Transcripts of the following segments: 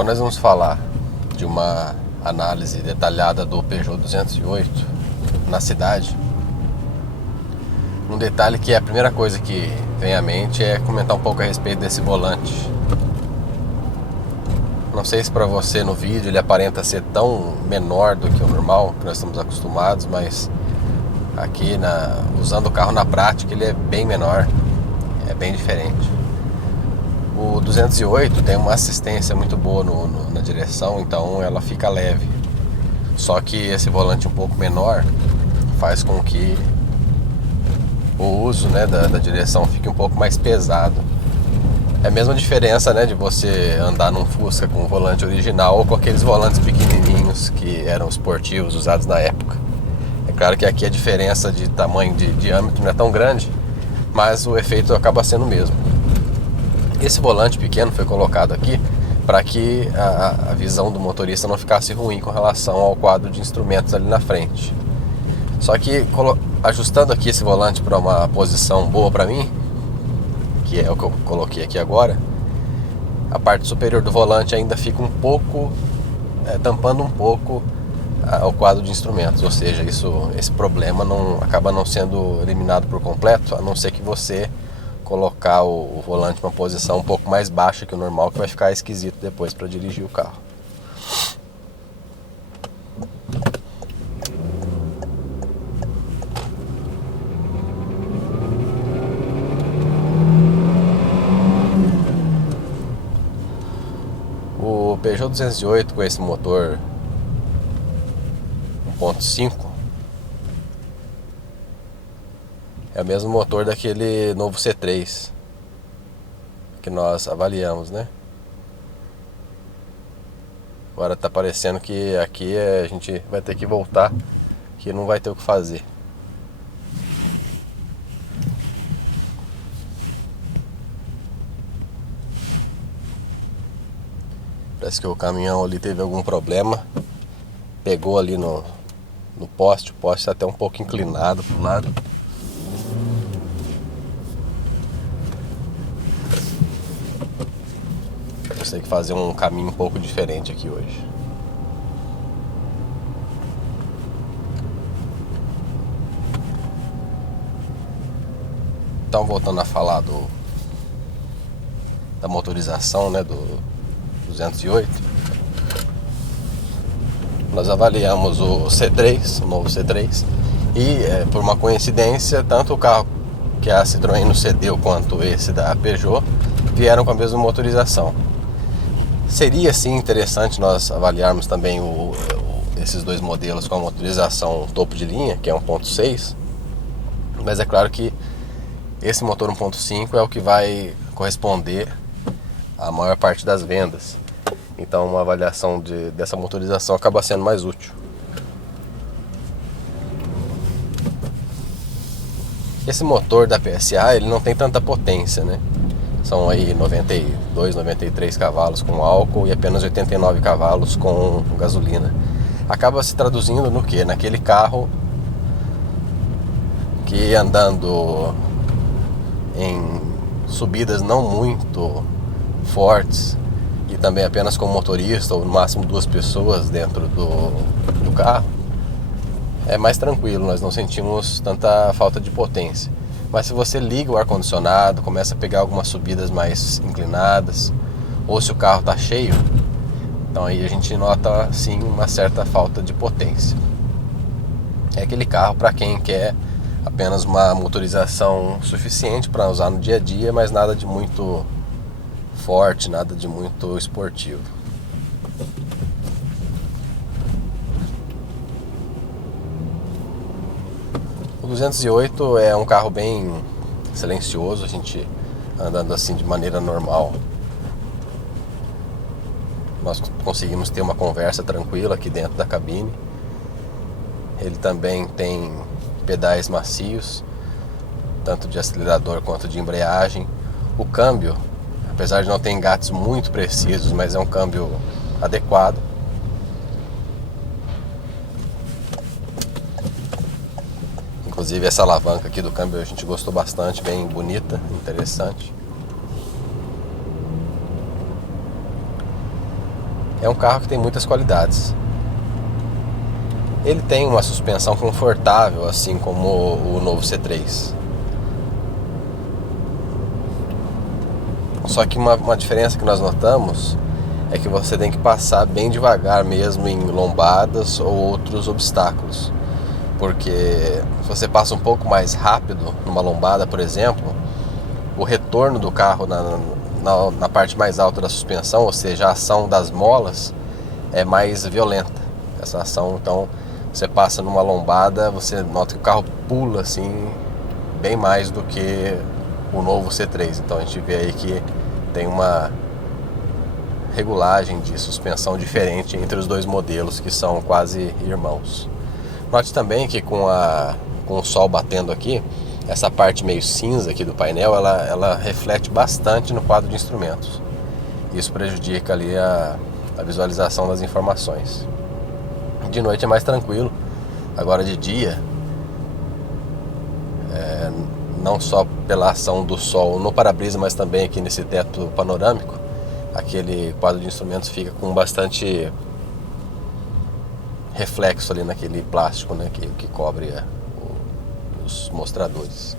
Agora nós vamos falar de uma análise detalhada do Peugeot 208 na cidade. Um detalhe que é a primeira coisa que vem à mente é comentar um pouco a respeito desse volante. Não sei se para você no vídeo ele aparenta ser tão menor do que o normal, que nós estamos acostumados, mas aqui usando o carro na prática ele é bem menor, é bem diferente. O 208 tem uma assistência muito boa na direção, então ela fica leve. Só que esse volante um pouco menor faz com que o uso, da direção fique um pouco mais pesado. É a mesma diferença, de você andar num Fusca com o volante original ou com aqueles volantes pequenininhos que eram esportivos usados na época. É claro que aqui a diferença de tamanho, de diâmetro não é tão grande, mas o efeito acaba sendo o mesmo. Esse volante pequeno foi colocado aqui para que a visão do motorista não ficasse ruim com relação ao quadro de instrumentos ali na frente. Só que ajustando aqui esse volante para uma posição boa para mim, que é o que eu coloquei aqui agora, a parte superior do volante ainda fica um pouco, tampando um pouco o quadro de instrumentos, ou seja, esse problema acaba não sendo eliminado por completo, a não ser que você colocar o volante numa posição um pouco mais baixa que o normal, que vai ficar esquisito depois para dirigir o carro. O Peugeot 208 com esse motor 1.5 é o mesmo motor daquele novo C3 que nós avaliamos, Agora tá parecendo que aqui a gente vai ter que voltar, que não vai ter o que fazer. Parece que o caminhão ali teve algum problema, pegou ali no poste, o poste está até um pouco inclinado pro lado. Vou ter que fazer um caminho um pouco diferente aqui hoje. Então, voltando a falar da motorização, do 208, nós avaliamos o C3, o novo C3, e por uma coincidência, tanto o carro que a Citroën nos cedeu quanto esse da Peugeot vieram com a mesma motorização. Seria sim interessante nós avaliarmos também esses dois modelos com a motorização topo de linha, que é 1.6, mas é claro que esse motor 1.5 é o que vai corresponder à maior parte das vendas. Então uma avaliação dessa motorização acaba sendo mais útil. Esse motor da PSA ele não tem tanta potência, São aí 92, 93 cavalos com álcool e apenas 89 cavalos com gasolina. Acaba se traduzindo no quê? Naquele carro que andando em subidas não muito fortes e também apenas com motorista ou no máximo duas pessoas dentro do carro, é mais tranquilo, nós não sentimos tanta falta de potência. Mas se você liga o ar-condicionado, começa a pegar algumas subidas mais inclinadas, ou se o carro está cheio, então aí a gente nota sim uma certa falta de potência. É aquele carro para quem quer apenas uma motorização suficiente para usar no dia a dia, mas nada de muito forte, nada de muito esportivo. O 208 é um carro bem silencioso, a gente andando assim de maneira normal, nós conseguimos ter uma conversa tranquila aqui dentro da cabine. Ele também tem pedais macios, tanto de acelerador quanto de embreagem. O câmbio, apesar de não ter engates muito precisos, mas é um câmbio adequado. Inclusive essa alavanca aqui do câmbio a gente gostou bastante, bem bonita, interessante. É um carro que tem muitas qualidades. Ele tem uma suspensão confortável, assim como o novo C3. Só que uma diferença que nós notamos é que você tem que passar bem devagar mesmo em lombadas ou outros obstáculos. Porque se você passa um pouco mais rápido numa lombada, por exemplo, o retorno do carro na parte mais alta da suspensão, ou seja, a ação das molas, é mais violenta. Essa ação, então, você passa numa lombada, você nota que o carro pula assim bem mais do que o novo C3. Então a gente vê aí que tem uma regulagem de suspensão diferente entre os dois modelos, que são quase irmãos. Note também que com o sol batendo aqui, essa parte meio cinza aqui do painel, ela reflete bastante no quadro de instrumentos. Isso prejudica ali a visualização das informações. De noite é mais tranquilo. Agora de dia, não só pela ação do sol no para-brisa, mas também aqui nesse teto panorâmico, aquele quadro de instrumentos fica com bastante reflexo ali naquele plástico, né, que cobre os mostradores.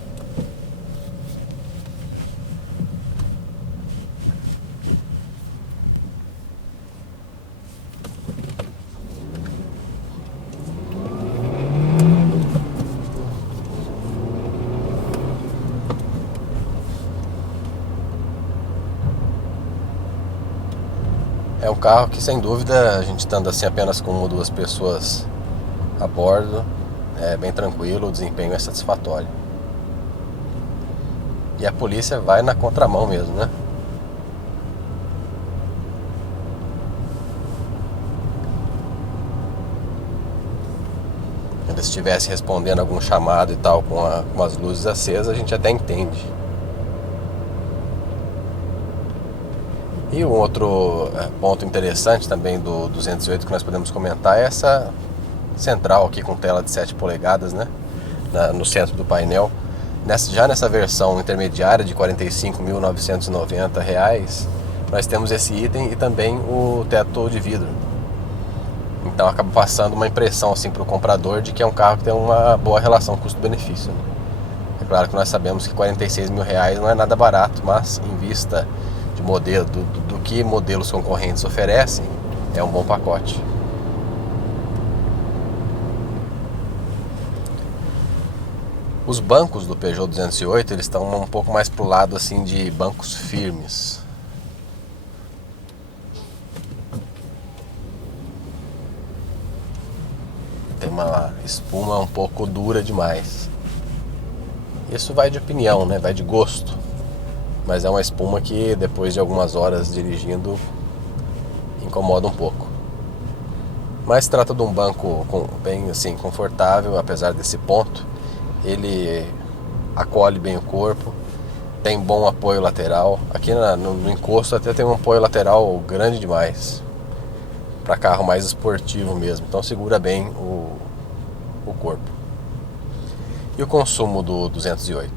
É um carro que, sem dúvida, a gente estando assim apenas com uma ou duas pessoas a bordo, é bem tranquilo, o desempenho é satisfatório. E a polícia vai na contramão mesmo, né? Se ele estivesse respondendo algum chamado e tal com as luzes acesas, a gente até entende. E um outro ponto interessante também do 208 que nós podemos comentar é essa central aqui com tela de 7 polegadas, né? No centro do painel. Já nessa versão intermediária de R$ 45.990, nós temos esse item e também o teto de vidro. Então acaba passando uma impressão assim, para o comprador de que é um carro que tem uma boa relação custo-benefício, né? É claro que nós sabemos que R$ 46 mil não é nada barato, mas em vista de modelo, do que modelos concorrentes oferecem, é um bom pacote. Os bancos do Peugeot 208, eles estão um pouco mais pro lado assim de bancos firmes. Tem uma espuma um pouco dura demais. Isso vai de opinião, né? Vai de gosto. Mas é uma espuma que depois de algumas horas dirigindo incomoda um pouco. Mas se trata de um banco bem assim, confortável, apesar desse ponto. Ele acolhe bem o corpo, tem bom apoio lateral. Aqui no encosto até tem um apoio lateral grande demais, para carro mais esportivo mesmo. Então segura bem o corpo. E o consumo do 208?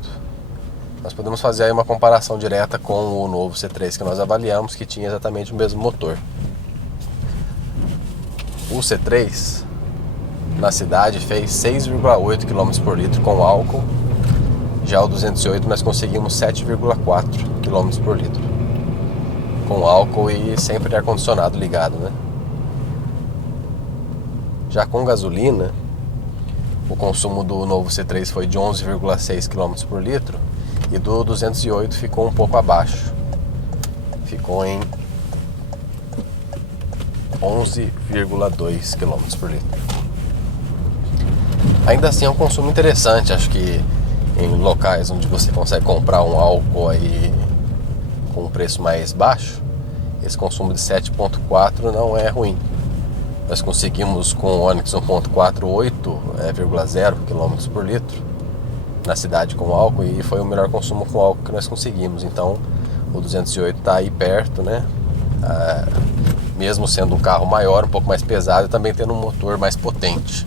Nós podemos fazer aí uma comparação direta com o novo C3 que nós avaliamos, que tinha exatamente o mesmo motor. O C3 na cidade fez 6,8 km por litro com álcool. Já o 208 nós conseguimos 7,4 km por litro com álcool e sempre ar-condicionado ligado, né? Já com gasolina, o consumo do novo C3 foi de 11,6 km por litro e do 208 ficou um pouco abaixo, ficou em 11,2 km por litro. Ainda assim é um consumo interessante. Acho que em locais onde você consegue comprar um álcool aí com um preço mais baixo, esse consumo de 7,4 não é ruim. Nós conseguimos com o Onix 1.4 8,0 km por litro na cidade com álcool, e foi o melhor consumo com álcool que nós conseguimos. Então o 208 está aí perto, né? Mesmo sendo um carro maior, um pouco mais pesado, também tendo um motor mais potente.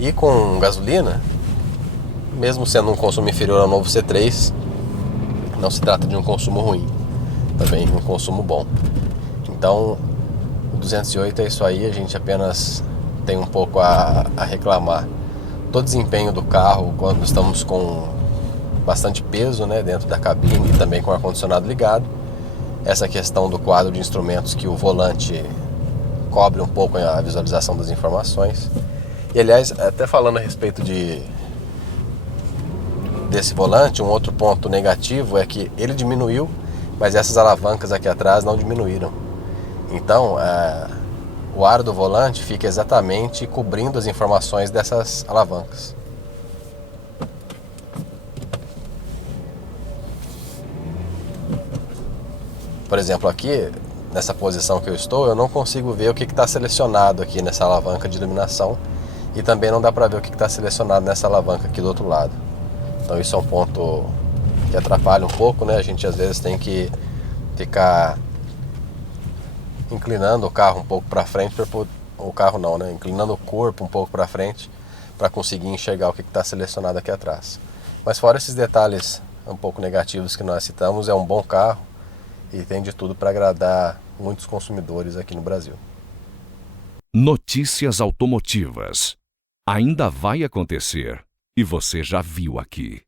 E com gasolina, mesmo sendo um consumo inferior ao novo C3, não se trata de um consumo ruim, também um consumo bom. Então, o 208 é isso aí, a gente apenas tem um pouco a reclamar do desempenho do carro quando estamos com bastante peso, né, dentro da cabine e também com o ar-condicionado ligado. Essa questão do quadro de instrumentos, que o volante cobre um pouco a visualização das informações. E aliás, até falando a respeito desse volante, um outro ponto negativo é que ele diminuiu, mas essas alavancas aqui atrás não diminuíram. Então, o aro do volante fica exatamente cobrindo as informações dessas alavancas. Por exemplo, aqui, nessa posição que eu estou, eu não consigo ver o que está selecionado aqui nessa alavanca de iluminação, e também não dá para ver o que está selecionado nessa alavanca aqui do outro lado. Então isso é um ponto que atrapalha um pouco, né? A gente às vezes tem que ficar inclinando o carro um pouco para frente, o carro não, né? Inclinando o corpo um pouco para frente para conseguir enxergar o que está selecionado aqui atrás. Mas fora esses detalhes um pouco negativos que nós citamos, é um bom carro e tem de tudo para agradar muitos consumidores aqui no Brasil. Notícias automotivas. Ainda vai acontecer e você já viu aqui.